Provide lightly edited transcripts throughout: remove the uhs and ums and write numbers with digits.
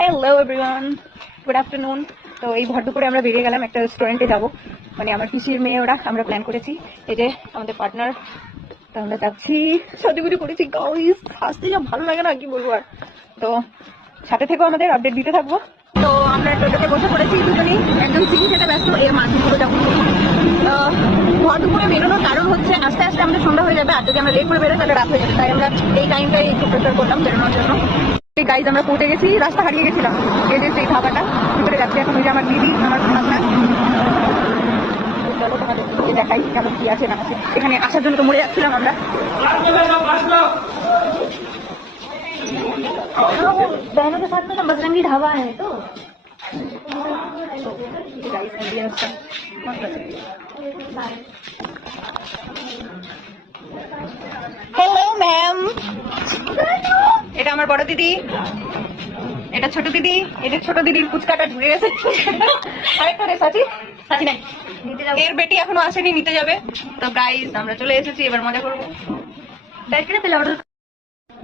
Hello everyone, good afternoon. তো এই ভর দুপুরে আমরা বেরিয়ে গেলাম একটা রেস্টুরেন্টে যাবো, মানে আমার পিসির মেয়ে ওরা, আমরা প্ল্যান করেছি। এই যে আমাদের পার্টনার, তো আমরা যাচ্ছি, সাজুগুজু করেছি। গাইস হাসতে যা ভালো লাগে না, কি বলবো আর। তো সাথে থেকেও আমাদের আপডেট দিতে থাকবো। তো আমরা টোটোতে বসে পড়েছি দুজনেই, একজন সিং খেতে ব্যস্ত, এর মাঝে পুরো যাবো। ভর দুপুরে বেরোনোর কারণ হচ্ছে আস্তে আস্তে আমাদের সন্ধ্যা হয়ে যাবে, আর যদি আমরা লেট করে বেরোই তাহলে রাত হয়ে যাবে, তাই আমরা এই টাইমটাই একটু প্রেফার করলাম বেরোনোর জন্য। গাইজ আমরা পৌঁছে গেছি, রাস্তা হারিয়ে গেছিলাম, এই যে সেই ধাবাটা ভিতরে যাচ্ছি এখন। ওই যে আমার দিদি, আমার আপনার, চলো তোমাদের দেখাই কেমন কি আছে না আছে। এখানে আসার জন্য তো মরে যাচ্ছিলাম আমরা। बहनों के साथ में तो बजरंगी ढाबा है तो হ্যালো ম্যাম, এটা আমার বড় দিদি, এটা ছোট দিদি, এটা ছোট দিদির ফুচকাটা ঢুকে গেছে। আরেকটা রে সাথী, সাথী নাই, এর বেটি এখনো আসেনি, নিতে যাবে। তো গাইজ আমরা চলে এসেছি, এবার মজা করবো।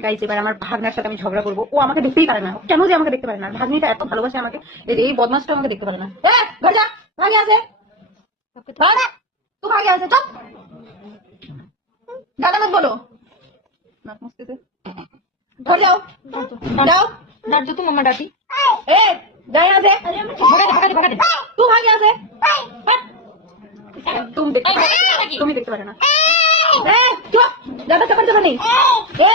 গাইজ এবার আমার ভাগনার সাথে আমি ঝগড়া করবো। ও আমাকে দেখতেই পারে না, কেন যে আমাকে দেখতে পারে না? ভাগ্নিটা এত ভালোবাসে আমাকে, এই বদমাসটা আমাকে দেখতে পারে না। ভাগে আছে, তুই ভাগে আছে, চপ দাদা মত বলো घर जाओ, जाओ, डांट दो तुम, मम्मा डांटी। ए जा यहाँ से, भगा दे, भगा दे, तू भाग यहाँ से। तुम ही देखते पारे ना। ए चुप, ज्यादा चपड़ नहीं। ए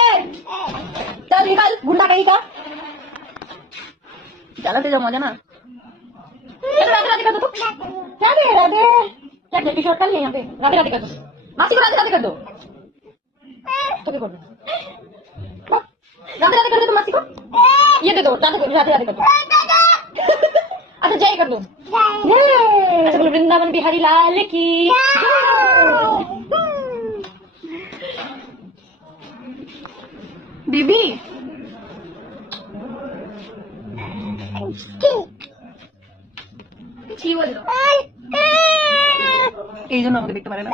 चल निकाल, गुंडा कहीं का चलाते जाओ, मजा ना। राधे राधे कर दो, राधे राधे, क्या किशोर कर लिया यहाँ पे? राधे राधे कर दो, मासी को राधे राधे कर दो, तो क्या कर दो? राधे राधे कर दो तुम मासी को, ये दे दो, राधे राधे कर दो। अच्छा जय कर दो, अच्छा बोलो वृंदावन बिहारी लाल की। बीबी এই জন্য আমাকে দেখতে পারে না।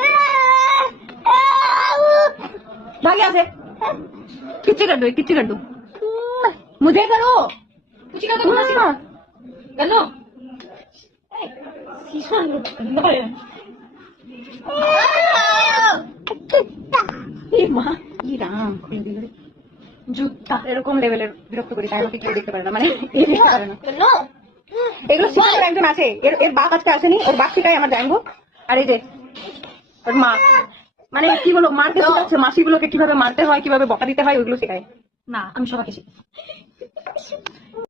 भाग यहाँ से, किच्ची कर दो, मुझे करो, कुछ कर दो, कर लो। জুতা এরকম লেভেলের বিরক্ত করি, তাই আমাকে কেউ দেখতে পারে না, মানে দেখতে পারে না। এগুলো শিখানোর একজন আছে, এর বাপ আজকে আসেনি, ওর বাপ শিখায় আমার জানবো। আর এই যে ওর মা, মানে কি বলো, মারতে শেখাচ্ছে, মাসিগুলোকে কিভাবে মারতে হয়, কিভাবে বকা দিতে হয়, ওইগুলো শেখায়। না আমি সবাইকে শিখি।